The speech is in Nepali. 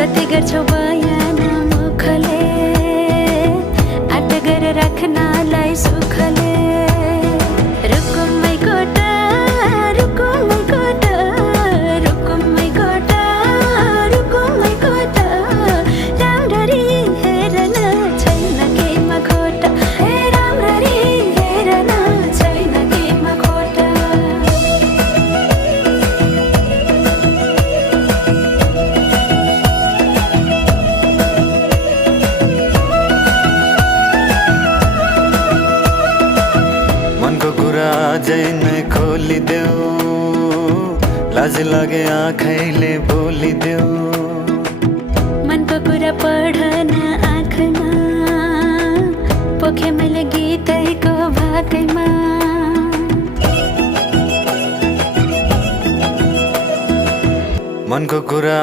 कति गर्छौ बयान मुखले आट गरेर राख्नलाई सुखले रुकुमै कोटा रुकुमै कोटा रुकुमै कोटा रुकुमै कोटा राम्ररी हेर्न छैन केमा खोटा हे राम्ररी हेर्न छैन केमा खोटा मनको कुरा अझै नै खोलिदेऊ लाज लागे आँखैले बोलिदेऊ मनको कुरा पढ्न आँखमा पोखे मैले गीतैको भाकैमा मनको कुरा